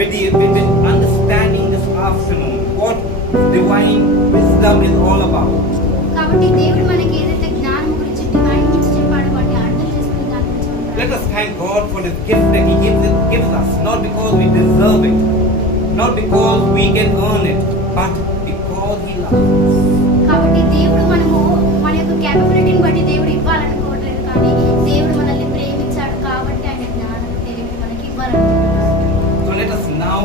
with the understanding this afternoon what divine wisdom is all about. కాబట్టి దేవుడు మనకి ఏదైతే జ్ఞానం గురించి డివైన్ గురించి చెప్పాడో వాటిని అర్థం చేసుకుని దాని గురించి మనం Let us thank God for this gift that He gives us, not because we deserve it, not because we can earn it, but because He loves us. కాబట్టి దేవుడు మన యొక్క క్యాపబిలిటీని బట్టి దేవుడు ఇవ్వాలనుకోవట్లేదు, కానీ దేవుడు మనల్ని ప్రేమించాడు కాబట్టి ఆయన జ్ఞానం తెలివి మనకి ఇవ్వాలనుకుంటున్నాడు. So let us now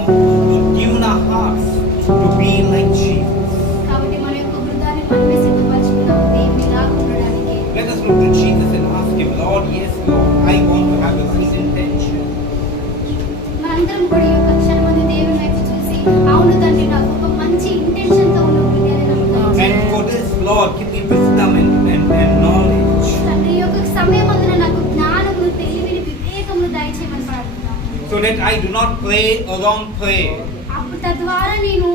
tune our hearts to be like Jesus. కాబట్టి మన యొక్క హృదయాన్ని మనమే సిద్ధపరచుకుందాం దేవుని లాగా ఉండడానికి. Let us look to Jesus and ask Him, Lord, yes, Lord, I want to have a right intention. మనందరం కూడా ఈ యొక్క క్షణమందు దేవుని వైపు చూసి, అవును తండ్రి, నాకు ఒక మంచి ఇంటెన్షన్ తో ఉన్న హృదయాన్ని నాకు దయచేయి. And for this, Lord, give me wisdom and knowledge. తండ్రి, ఈ యొక్క సమయమందున నాకు జ్ఞానమును, తెలివిని, వివేకమును దయచేయమని ప్రార్థిస్తున్నాను. So that I do not pray a wrong prayer. అప్పుడు తద్వారా నేను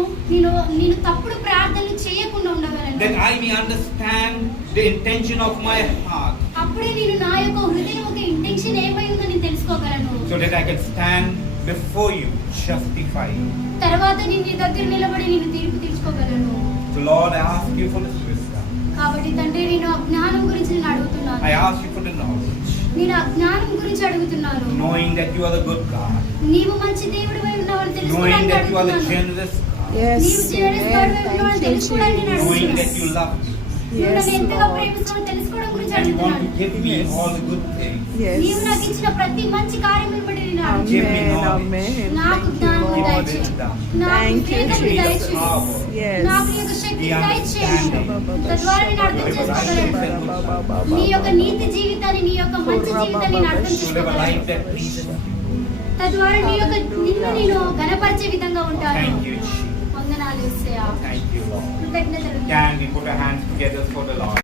తప్పుడు ప్రార్థనలు చేయకుండా ఉండగలను. That I may understand the intention of my heart. అప్పుడే నేను నా యొక్క హృదయం ఒక ఇంటెన్షన్ ఏమై ఉందో నేను తెలుసుకోగలను. So that I can stand before you justified. తర్వాత నేను నీ దగ్గర నిలబడి నేను తీర్పు తీర్చుకోగలను. So Lord, I ask you for this wisdom. కాబట్టి తండ్రి, నేను ఆ జ్ఞానం గురించి నేను అడుగుతున్నాను. I ask you for the knowledge. నేను ఆ జ్ఞానం గురించి అడుగుతున్నాను. Knowing that you are the good God. నీవు మంచి దేవుడివై ఉన్నావని Knowing తెలుసుకోవడానికి that you are the అడుగుతున్నాను. generous God. Yes. నీవు generous గాడివై ఉన్నావని తెలుసుకోవడానికి నేను Knowing అడుగుతున్నాను. that you love me. నువ్వు Yes, నన్ను ఎంతగా Lord. ప్రేమిస్తున్నావో తెలుసుకోవడం గురించి And you want అడుగుతున్నాను. to give me Yes. all the good things. నీవు నాకు Yes. ఇచ్చిన ప్రతి మంచి కార్యమును బట్టి నేను Amen. అడుగుతున్నాను. knowledge. Amen. నాకు Thank you, జ్ఞానము Give me Lord. దయచేయి. wisdom. నాకు Thank you, వివేకము Jesus. దయచేయి. Power. Yes. నాకు నీ యొక్క శక్తి The దయచేయి. understanding. తద్వారా నేను అర్థం Live a life చేసుకోగలను. that నీ యొక్క నీతి జీవితాన్ని, నీ యొక్క మంచి జీవితాన్ని నేను అర్థం to live a life చేసుకోగలను. that pleases you. తద్వారా నిన్ను నేను ఘనపరిచే విధంగా ఉంటాను. Thank you, Jesus. వందనాలు యేసయ్యా. Thank you, Lord. కృతజ్ఞతలు. Can we put our hands together for the Lord?